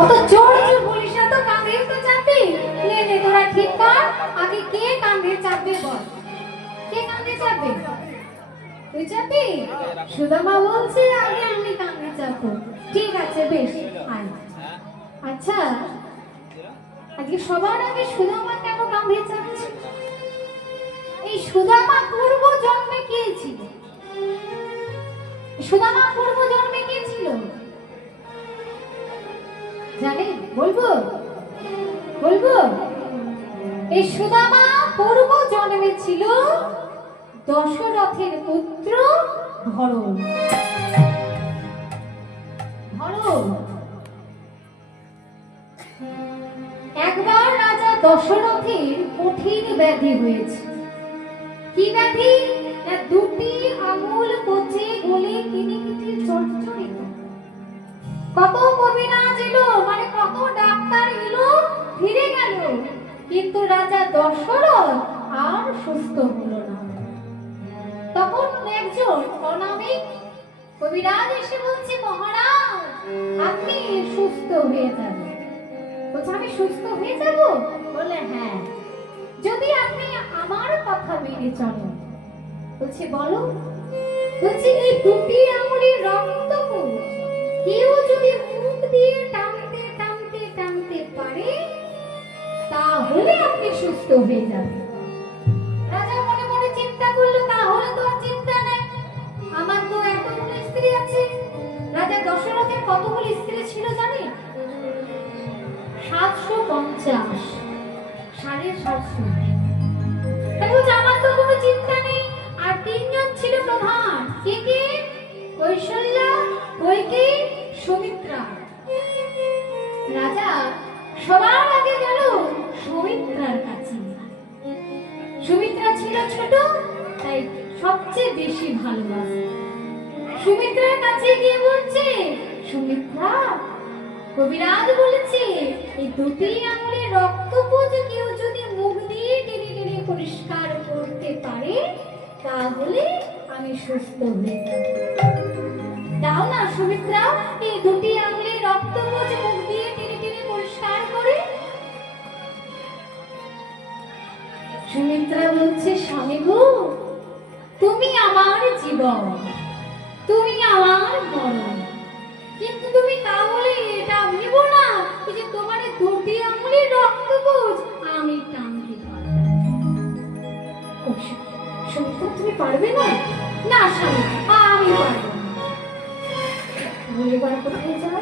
অত জোর জোর বলিস না তো, কাঁধে তো চাপবি। নে নে তোরা ঠিক কর, আগে কে কাঁধে চাপবে বল। কে কাঁধে চাপবে? তুই চাপবি? সুদামা বলছে আগে আমি কাঁধে চাপবো। ঠিক আছে বেশ, আয়। আচ্ছা, আজকে সবার আগে সুদামা কেন কাঁধে চাপছে? এই সুদামা পূর্ব জন্মে কে ছিল? সুদামা পূর্ব জন্মে কে ছিল জানেন? বলবো বলবো এই সুদামা পূর্ব জন্মে ছিল দশরথের পুত্র ভরত। একবার রাজা দশরথের কঠিন ব্যাধি হয়েছে। কি ব্যাধি? না, দুটি আঙুল পচে গলে কিনিকিটি চড়চড়িত। কত কবিরাজ এলো, মানে কত ডাক্তার এলো, ফিরে গেল, কিন্তু রাজা দশরথ আর সুস্থ হলো না। তখন একজন অনামিক কবিরাজ এসে বলছে, মহারাজ আপনি সুস্থ হয়ে যাবেন। বলছে আমি সুস্থ হয়ে যাব? বলে হ্যাঁ, যদি আপনি আমার কথা মেনে চলেন। বলছে বলো। বলছে এই দুটি আঙুলের রক্তকোষ কেউ যদি মুখ দিয়ে টানতে টানতে টানতে পারে তাহলে আপনি সুস্থ হয়ে যাবেন। রাজা মনে মনে চিন্তা করলো, তাহলে তো আর চিন্তা নেই, আমার তো এতগুলো স্ত্রী আছে। রাজা দশরথের কতগুলো স্ত্রী ছিল জানেন? 750, 750। আমার তো কোনো চিন্তা নেই। আর তিনজন ছিল প্রধান, কে কে? কৌশল্যা, কইকেয়ী, সুমিত্রা। রাজা সবার আগে গেল সুমিত্রার কাছে। সুমিত্রা ছিল ছোট, তাই সবচেয়ে বেশি ভালোবাসে। সুমিত্রার কাছে গিয়ে বলছে, সুমিত্রা কবিরাজ বলেছে এই দুটি আঙুলের রক্তপুঞ্জ কেউ যদি মুখ দিয়ে টেনে টেনে পরিষ্কার করতে পারে তাহলে আমি সুস্থ হয়ে যাব। দাও না সুমিত্রা, এই দুটি আঙুলের রক্তপুঞ্জ মুখ দিয়ে টেনে টেনে পরিষ্কার করে। সুমিত্রা বলছে, স্বামী গো তুমি আমার জীবন, তুমি আমার মরণ, কিন্তু তুমি তাহলে এটা ভেবো না যে তোমার দুটি আঙুলের রক্তকোষ আমি টানতে পারবো। সুমিত্রা তুমি পারবে না? না স্বামী, আমি পারবো না। তাহলে এবার কোথায় যাও?